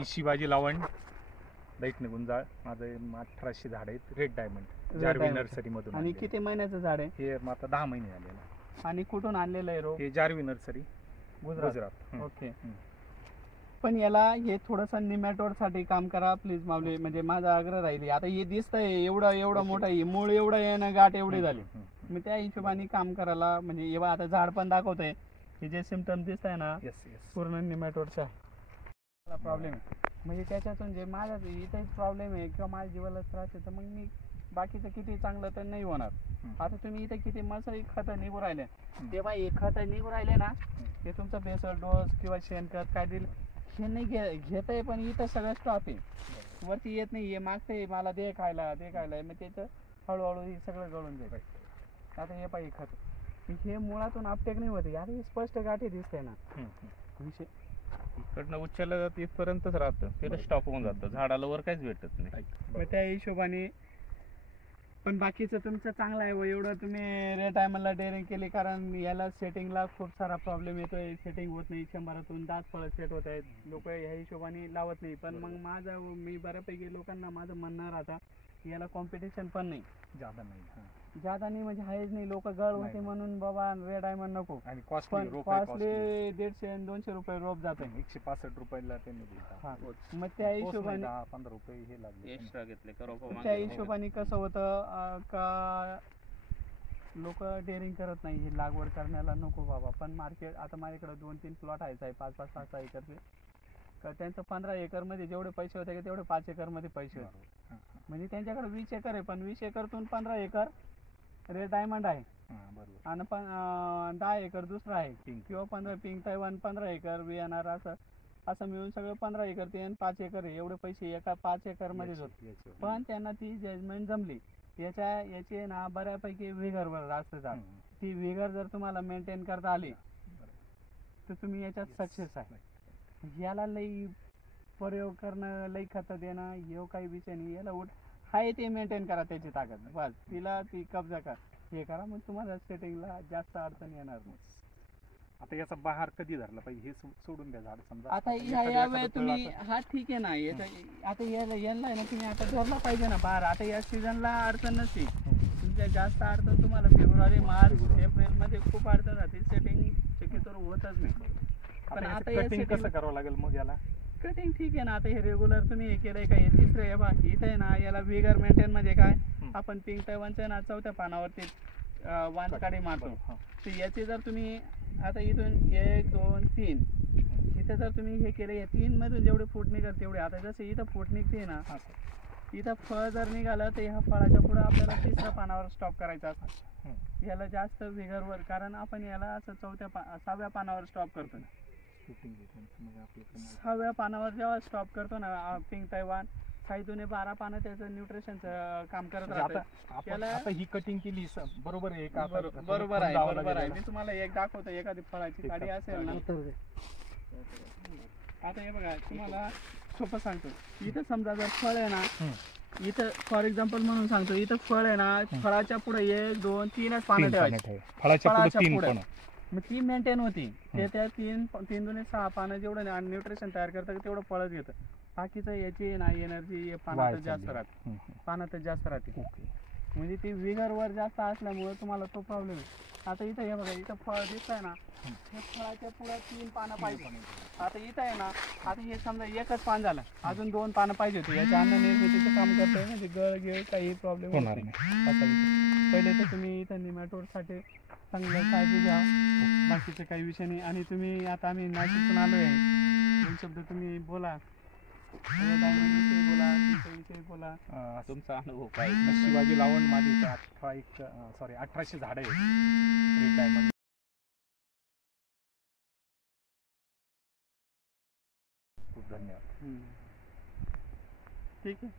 मी शिवाजी लावण दैठणे गुंजाळ. माझे 1800 झाड आहेत रेड डायमंड जारवी नर्सरी मधून. आणि किती महिन्याचं झाड आहे हे? आता 10 महिने झाले ना. आणि कुठून आणलेलं आहे रोप? हे जारवी नर्सरी गुजरात. ओके. पण याला हे थोडंसं निमॅटोड साठी काम करा प्लीज माऊली, म्हणजे माझा आग्रह राहील. आता हे दिसतंय एवढा मोठा आहे, मूळ एवढं आहे ना, गाठ एवढी झाली. मी त्या हिशोबाने काम करायला, म्हणजे एवढा आता झाड पण दाखवतंय हे जे सिम्पटम दिसत आहे ना पूर्ण निमॅटोडचा प्रॉब्लेम आहे. म्हणजे त्याच्यातून जे माझ्या इथेच प्रॉब्लेम आहे किंवा माझ्या जीवाला त्रास आहे, तर मग मी बाकीचं किती चांगलं तर नाही होणार. आता तुम्ही इथे किती मस्त खत निघू राहिले, तेव्हा हे खत निघू राहिले ना, हे तुमचं बेसल डोस किंवा शेणखत काय दिलं हे नाही घेत आहे. पण इथं सगळं स्टॉप आहे, वरती येत नाही. हे मागतंय मला दे खायला मग त्याचं हळूहळू हे सगळं गळून जाईल. आता हे पाहिजे खत, हे मुळातून अपटेक नाही होते. आता हे स्पष्ट गाठी दिसते ना. विषय इकडनं उचललं जातं इथपर्यंतच राहतं, ते स्टॉप होऊन जातं, झाडाला वर काहीच भेटत नाही. मग त्या हिशोबाने पण बाकीचं तुमचं चांगलं आहे. एवढं तुम्ही रेट टायमाला डेअरिंग केली, कारण याला सेटिंगला खूप सारा प्रॉब्लेम येतोय. सेटिंग होत नाही, 100तून 10 फळं सेट होत आहेत. लोक ह्या हिशोबाने लावत नाही. पण मग मी बऱ्यापैकी लोकांना माझं म्हणणं राहतं, याला कॉम्पिटिशन पण नाही जादा नाही, म्हणजे आहेच नाही. लोक गळ होते म्हणून बाबा रेड डायमंड नको. आणि कॉस्टली 150 आणि 200 रुपये रोप जात आहे. 165 रुपयाला त्यांनी मग त्या हिशोबाने 15 रुपये हे लागले एक्स्ट्रा घेतले. त्या हिशोबाने कसं होतं का लोक डेअरिंग करत नाही. ही लागवड करण्याला नको बाबा. पण मार्केट आता माझ्याकडे 2-3 प्लॉट आहे 5-5, 6-6 एकरचे. का त्यांचं 15 एकरमध्ये जेवढे पैसे होते तेवढे 5 एकरमध्ये पैसे होते. म्हणजे त्यांच्याकडे 20 एकर आहे, पण 20 एकरतून 15 एकर रेड डायमंड आहे आणि 10 एकर दुसरा आहे किंवा 15 पिंक तैवान, 15 एकर VNR, असं मिळून सगळं 15 एकर ते 5 एकर आहे. एवढे पैसे एका 5 एकर मध्येच होते. पण त्यांना ती जजमेंट जमली. याची ना बऱ्यापैकी विगरवर असते. ती विगर जर तुम्हाला मेंटेन करता आली तर तुम्ही याच्यात सक्सेस आहे. याला लई प्रयोग करणं, लई खतं देणं हे काही विषय नाही. याला हाय ते मेंटेन करा, त्याची ताकद बस. तिला ती कब्जा करा, हे करा, मग तुम्हाला सेटिंगला जास्त अडचण येणार नाही. आता याचा बहार कधी धरला पाहिजे हे सोडून द्या झाड. समजा आता या वेळ तुम्ही ठीक आहे ना, आता याला आहे ना तुम्ही आता धरला पाहिजे ना बहार. आता या सीझनला अडचण नसते तुमच्या, जास्त अडचण तुम्हाला फेब्रुवारी, मार्च, एप्रिल मध्ये खूप अडचण राहते. सेटिंग शक्यतो होतच नाही. पण आता कटिंग कसं करावं लागेल मग याला? कटिंग ठीक आहे ना. आता हे रेग्युलर तुम्ही हे केलंय का, हे तिसरं आहे बा, इथं आहे ना. याला विगर मेंटेन म्हणजे काय, आपण पिंक तैवानचं ना 4थ्या पानावरती वांजकाडी मारतो. तर याचे जर तुम्ही आता इथून 1, 2, 3 इथं जर तुम्ही हे केलं, या 3 मधून जेवढे फूट निघाल तेवढे. आता जसं इथं फूट निघते ना, इथं फळ जर निघालं तर ह्या फळाच्या पुढे आपल्याला 3ऱ्या पानावर स्टॉप करायचा असतो. याला जास्त विगरवर, कारण आपण याला असं 6व्या पानावर स्टॉप करतो ना. 6व्या पानावर जेव्हा स्टॉप करतो ना पिंक तैवान, साईदूने 12 पानं त्याचं न्यूट्रिशनचं काम करत राहतं. आता ही कटिंग केली बरोबर आहे का? बरोबर आहे. मी तुम्हाला एक दाखवतो. एखादी फळाची काडी असेल ना, आता हे बघा तुम्हाला सोपं सांगतो. इथं समजा जर फळ आहे ना, इथं फॉर एक्झाम्पल म्हणून सांगतो, इथं फळ आहे ना, फळाच्या पुढे 1, 2, 3च पानं ठेवायची. फळाच्या पुढे मग ती मेंटेन होती. त्या 3 दुने 6 पानं जेवढं न्यूट्रिशन तयार करतं तेवढं फळच घेतं. बाकीचं याची ना एनर्जी पानातच जास्त राहते. म्हणजे ती विगरवर जास्त असल्यामुळे तुम्हाला तो प्रॉब्लेम आहे. आता इथं हे बघा, इथं फळ दिसत आहे ना, या फळाच्या पुढे 3 पानं पाहिजे. आता इथं आहे ना, आता हे समजा एकच पान झालं, अजून 2 पानं पाहिजे होती. याच्या अन्न निर्मितीचं काम करतोय, म्हणजे गळ काही प्रॉब्लेम होणार नाही. पहिले तर तुम्ही इथं निमॅटोडसाठी चांगलं काळजी घ्या. बाकीचे काही विषय नाही. आणि तुम्ही आता आम्ही नाशिकतून आलो आहे, 2 शब्द तुम्ही बोला, बोला तुमचा अनुभव काय? शिवाजी लावण माझी 1800 झाड आहे रेड डायमंड. खूप धन्यवाद. ठीक आहे.